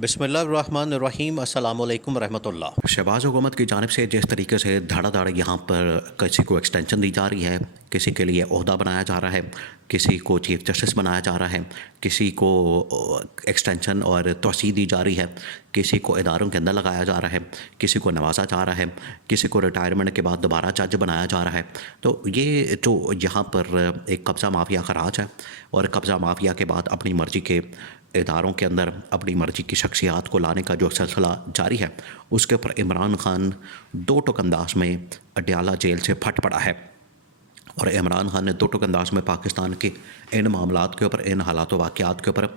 बिस्मिल्लाहिर्रहमानिर्रहीम अस्सलामुअलैकुम रहमतुल्लाह। शहबाज हुकूमत की जानिब से जिस तरीके से धड़ाधड़ यहाँ पर किसी को एक्सटेंशन दी जा रही है, किसी के लिए ओहदा बनाया जा रहा है, किसी को चीफ जस्टिस बनाया जा रहा है, किसी को एक्सटेंशन और तोसी दी जा रही है, किसी को इदारों के अंदर लगाया जा रहा है, किसी को नवाजा जा रहा है, किसी को रिटायरमेंट के बाद दोबारा जज बनाया जा रहा है। तो ये जो यहाँ पर एक कब्ज़ा माफिया का राज है और कब्ज़ा माफिया के बाद अपनी मर्ज़ी के इदारों के अंदर अपनी मर्ज़ी की शख्सियात को लाने का जो सिलसिला जारी है, उसके ऊपर इमरान खान दो टुक अंदाज में अडयाला जेल से फट पड़ा है। और इमरान खान ने दो टुक अंदाज में पाकिस्तान के इन मामलात के ऊपर, इन हालात वाक़यात के ऊपर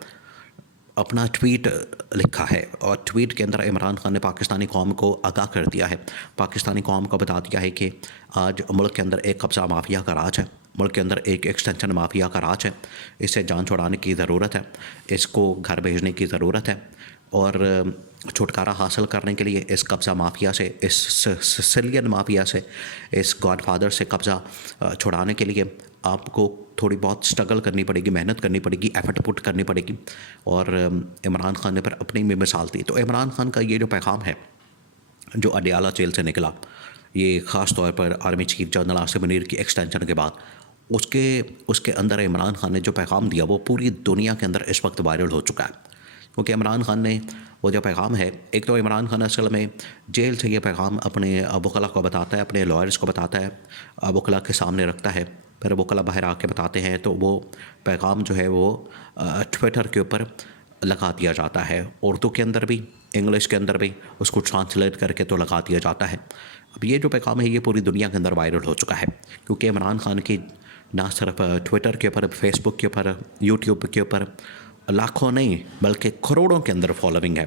अपना ट्वीट लिखा है। और ट्वीट के अंदर इमरान खान ने पाकिस्तानी कौम को आगाह कर दिया है, पाकिस्तानी कौम को बता दिया है कि आज मुल्क के अंदर एक कब्ज़ा माफिया का राज है, मुल्क के अंदर एक एक्सटेंशन माफिया का राज है। इससे जान छुड़ाने की ज़रूरत है, इसको घर भेजने की ज़रूरत है और छुटकारा हासिल करने के लिए इस कब्ज़ा माफिया से, इस सिसिलियन माफिया से, इस गॉडफादर से कब्ज़ा छुड़ाने के लिए आपको थोड़ी बहुत स्ट्रगल करनी पड़ेगी, मेहनत करनी पड़ेगी, एफर्ट पुट करनी पड़ेगी। और इमरान खान ने फिर अपनी में मिसाल दी। तो इमरान खान का ये जो पैगाम है जो अडयाला जेल से निकला, ये ख़ास तौर पर army chief general Asim Munir की एक्सटेंशन के बाद उसके अंदर इमरान खान ने जो पैगाम दिया वो पूरी दुनिया के अंदर इस वक्त वायरल हो चुका है। क्योंकि इमरान खान ने वो जो पैगाम है, एक तो इमरान खान असल में जेल से ये पैगाम अपने वकला को बताता है, अपने लॉयर्स को बताता है, वकला के सामने रखता है, फिर वकला बाहर आके बताते हैं, तो वो पैगाम जो है वो ट्विटर के ऊपर लगा दिया जाता है, उर्दू के अंदर भी, इंग्लिश के अंदर भी, उसको ट्रांसलेट करके तो लगा दिया जाता है। अब ये जो पैगाम है ये पूरी दुनिया के अंदर वायरल हो चुका है, क्योंकि इमरान खान की ना सिर्फ ट्विटर के ऊपर, फेसबुक के ऊपर, यूट्यूब के ऊपर लाखों नहीं बल्कि करोड़ों के अंदर फॉलोइंग है।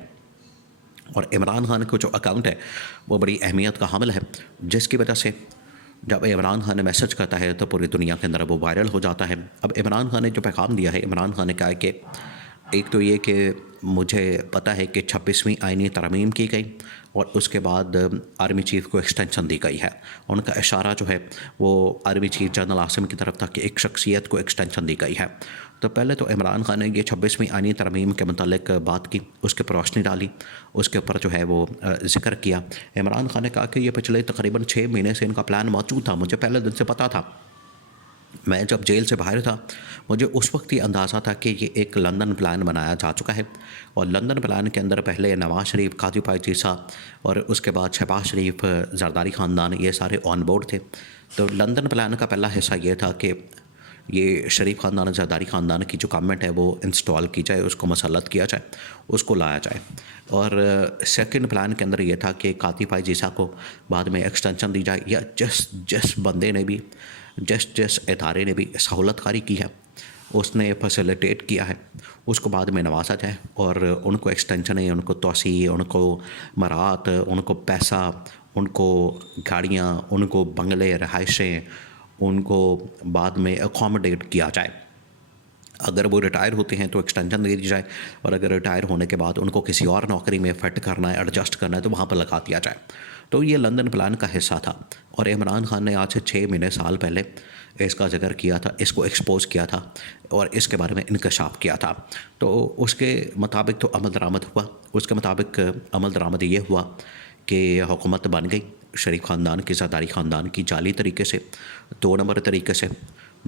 और इमरान खान का जो अकाउंट है वो बड़ी अहमियत का हामिल है, जिसकी वजह से जब इमरान खान मैसेज करता है तो पूरी दुनिया के अंदर वो वायरल हो जाता है। अब इमरान खान ने जो पैगाम दिया है, इमरान खान ने कहा है कि एक तो ये कि मुझे पता है कि 26वीं आईनी तरमीम की गई और उसके बाद आर्मी चीफ़ को एक्सटेंशन दी गई है। उनका इशारा जो है वो आर्मी चीफ जनरल आसिम की तरफ था कि एक शख्सियत को एक्सटेंशन दी गई है। तो पहले तो इमरान खान ने ये 26वीं आईनी तरमीम के मुतालिक बात की, उसके पर रोशनी डाली, उसके ऊपर जो है वो ज़िक्र किया। इमरान खान ने कहा कि ये पिछले तकरीबन 6 महीने से इनका प्लान मौजूद था, मुझे पहले दिन से पता था। मैं जब जेल से बाहर था मुझे उस वक्त ही अंदाज़ा था कि ये एक लंदन प्लान बनाया जा चुका है। और लंदन प्लान के अंदर पहले नवाज़ शरीफ, काजी पायचीसा और उसके बाद शहबाज शरीफ, जरदारी ख़ानदान, ये सारे ऑन बोर्ड थे। तो लंदन प्लान का पहला हिस्सा ये था कि ये शरीफ ख़ानदान, जरदारी ख़ानदान की जो गवर्नमेंट है वो इंस्टॉल की जाए, उसको मसलत किया जाए, उसको लाया जाए। और सेकंड प्लान के अंदर ये था कि काती पायचीसा को बाद में एक्सटेंशन दी जाए, या जिस बंदे ने भी, जिस इदारे ने भी सहूलतकारी की है, उसने फैसिलिटेट किया है, उसको बाद में नवाजा जाए और उनको एक्सटेंशन, उनको तोसी, उनको मरात, उनको पैसा, उनको गाड़ियाँ, उनको बंगले, रहायशें, उनको बाद में अकोमोडेट किया जाए। अगर वो रिटायर होते हैं तो एक्सटेंशन दे दी जाए, और अगर रिटायर होने के बाद उनको किसी और नौकरी में फिट करना है, एडजस्ट करना है, तो वहाँ पर लगा दिया जाए। तो ये लंदन प्लान का हिस्सा था। और इमरान खान ने आज से 6 महीने साल पहले इसका जिक्र किया था, इसको एक्सपोज़ किया था और इसके बारे में इंकशाफ किया था। तो उसके मुताबिक तो अमल दरामद हुआ, उसके मुताबिक अमल दरामद ये हुआ कि हुकूमत बन गई शरीफ ख़ानदान की, जरदारी ख़ानदान की, जाली तरीके से, 2 नंबर तरीके से,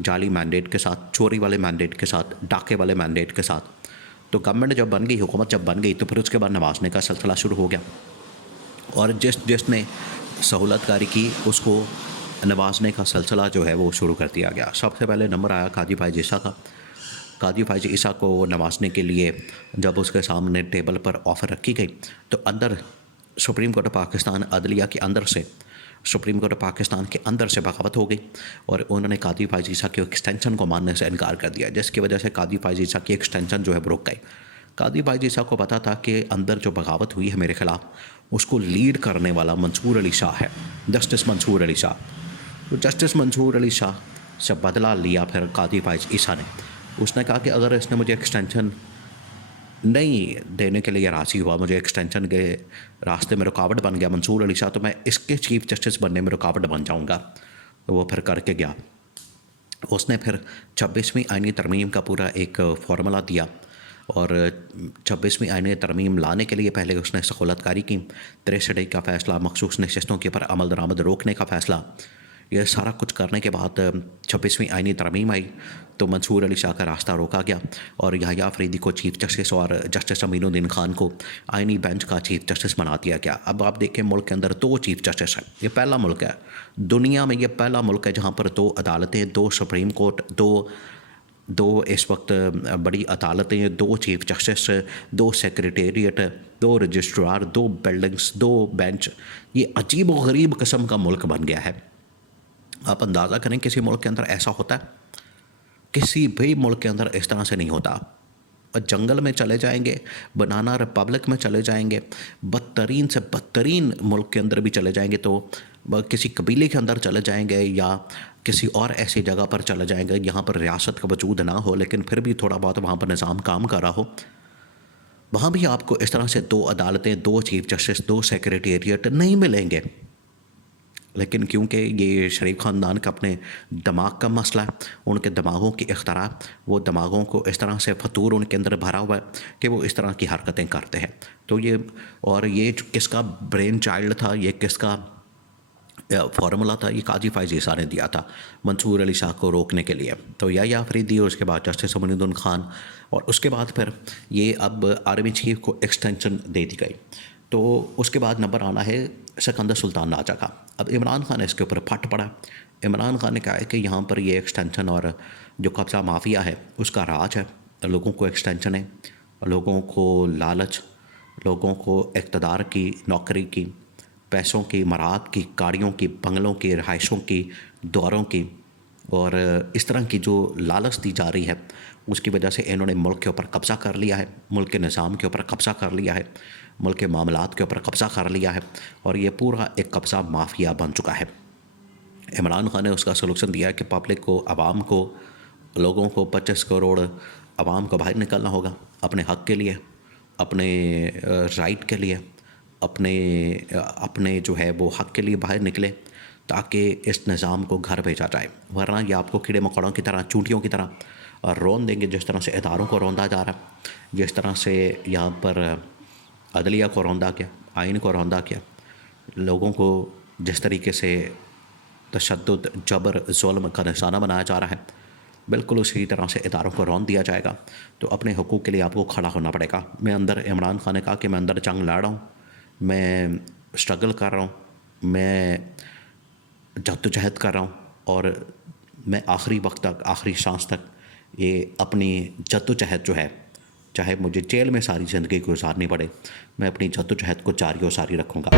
जाली मैंडेट के साथ, चोरी वाले मैंडेट के साथ, डाके वाले मैंडेट के साथ। तो गवर्नमेंट जब बन गई, हुकूमत जब बन गई, तो फिर उसके बाद नवाजने का सिलसिला शुरू हो गया। और जिसने सहूलतकारी की उसको नवाजने का सिलसिला जो है वो शुरू कर दिया गया। सबसे पहले नंबर आया काजी पायचीसा का। काजी पायचीसा को नवाजने के लिए जब उसके सामने टेबल पर ऑफ़र रखी गई, तो अंदर सुप्रीम कोर्ट ऑफ पाकिस्तान अदलिया के अंदर से, सुप्रीम कोर्ट ऑफ पाकिस्तान के अंदर से बगावत हो गई और उन्होंने काजी पायचीसा की एक्सटेंशन को मानने से इनकार कर दिया, जिसकी वजह से काजी पायचीसा की एक्सटेंशन जो है रुक गई। काजी पायचीसा को पता था कि अंदर जो बगावत हुई है मेरे ख़िलाफ़, उसको लीड करने वाला मंसूर अली शाह है, जस्टिस मंसूर अली शाह। तो जस्टिस मंसूर अली शाह से बदला लिया फिर काजी पायचीसा ने। उसने कहा कि अगर इसने मुझे एक्सटेंशन नहीं देने के लिए राज़ी हुआ, मुझे एक्सटेंशन के रास्ते में रुकावट बन गया मंसूर अली शाह, तो मैं इसके चीफ जस्टिस बनने में रुकावट बन जाऊंगा। तो वो फिर करके गया। उसने फिर 26वीं आईनी तरमीम का पूरा एक फार्मूला दिया और 26वीं आईनी तरमीम लाने के लिए पहले उसने सहूलतकारी की, 63 का फ़ैसला, मखसूस नशस्तों के ऊपर अमल दरामद रोकने का फ़ैसला, यह सारा कुछ करने के बाद 26वीं आईनी तरमीम आई तो मंसूर अली शाह का रास्ता रोका गया और याह्या अफरीदी को चीफ़ जस्टिस और जस्टिस अमीनुद्दीन खान को आईनी बेंच का चीफ़ जस्टिस बना दिया गया। अब आप देखें मुल्क के अंदर 2 चीफ़ जस्टिस हैं। ये पहला मुल्क है दुनिया में, ये पहला मुल्क है जहाँ पर 2 अदालतें, 2 सुप्रीम कोर्ट, दो इस वक्त बड़ी अदालतें, 2 chief justice, 2 secretariat, 2 registrar, 2 buildings, 2 bench. ये अजीब व गरीब किस्म का मुल्क बन गया है। आप अंदाज़ा करें किसी मुल्क के अंदर ऐसा होता है? किसी भी मुल्क के अंदर इस तरह से नहीं होता। और जंगल में चले जाएंगे, बनाना रिपब्लिक में चले जाएंगे, बदतरीन से बदतरीन मुल्क के अंदर भी चले जाएंगे, तो किसी कबीले के अंदर चले जाएंगे या किसी और ऐसी जगह पर चले जाएंगे यहाँ पर रियासत का वजूद ना हो लेकिन फिर भी थोड़ा बहुत वहाँ पर निज़ाम काम कर रहा हो, वहाँ भी आपको इस तरह से 2 अदालतें, 2 चीफ़ जस्टिस, 2 सेक्रेटेरिएट नहीं मिलेंगे। लेकिन क्योंकि ये शरीफ ख़ानदान का अपने दिमाग का मसला है, उनके दिमागों की इख्तरा, वो दिमागों को इस तरह से फतूर उनके अंदर भरा हुआ है कि वो इस तरह की हरकतें करते हैं। तो ये किसका ब्रेन चाइल्ड था, ये किसका फार्मूला था, ये काजी फ़ाइज़ ईसा ने दिया था मंसूर अली शाह को रोकने के लिए। तो याह्या अफरीदी और उसके बाद जस्टिस अमीनुद्दीन खान और उसके बाद फिर ये अब आर्मी चीफ़ को एक्सटेंशन दे दी गई। तो उसके बाद नंबर आना है सिकंदर सुल्तान राजा का। अब इमरान खान इसके ऊपर फट पड़ा। इमरान खान ने कहा है कि यहाँ पर ये एक्सटेंशन और जो कब्ज़ा माफिया है उसका राज है, लोगों को एक्सटेंशन है, लोगों को लालच, लोगों को इक़्तिदार की, नौकरी की, पैसों की, मराद की, गाड़ियों की, बंगलों की, रहाइशों की, दौरों की और इस तरह की जो लालच दी जा रही है उसकी वजह से इन्होंने मुल्क के ऊपर कब्ज़ा कर लिया है, मुल्क के निज़ाम के ऊपर कब्ज़ा कर लिया है, मुल्क के मामलात के ऊपर कब्ज़ा कर लिया है और ये पूरा एक कब्ज़ा माफिया बन चुका है। इमरान खान ने उसका सलूशन दिया कि पब्लिक को, आवाम को, लोगों को 25 करोड़ आवाम को बाहर निकलना होगा अपने हक़ के लिए, अपने राइट के लिए, अपने जो है वो हक़ के लिए बाहर निकले ताकि इस निज़ाम को घर भेजा जाए। वरना ये आपको कीड़े मकोड़ों की तरह, चूंटियों की तरह रौंद देंगे, जिस तरह से इदारों को रौंदा जा रहा है, जिस तरह से यहाँ पर अदलिया को रौंदा गया, आइन को रौंदा गया, लोगों को जिस तरीके से तशद्दुद, जबर, ज़ुल्म का निशाना बनाया जा रहा है, बिल्कुल उसी तरह से इदारों को रौंद दिया जाएगा। तो अपने हुकूक़ के लिए आपको खड़ा होना पड़ेगा। इमरान खान ने कहा कि मैं अंदर जंग लड़ रहा हूँ, मैं स्ट्रगल कर रहा हूँ, मैं जद्दोजहद कर रहा हूँ और मैं आखिरी वक्त तक, आखिरी सांस तक ये अपनी जद्दोजहद जो है, चाहे मुझे जेल में सारी ज़िंदगी गुजारनी पड़े, मैं अपनी जद्दोजहद को जारी और सारी रखूँगा।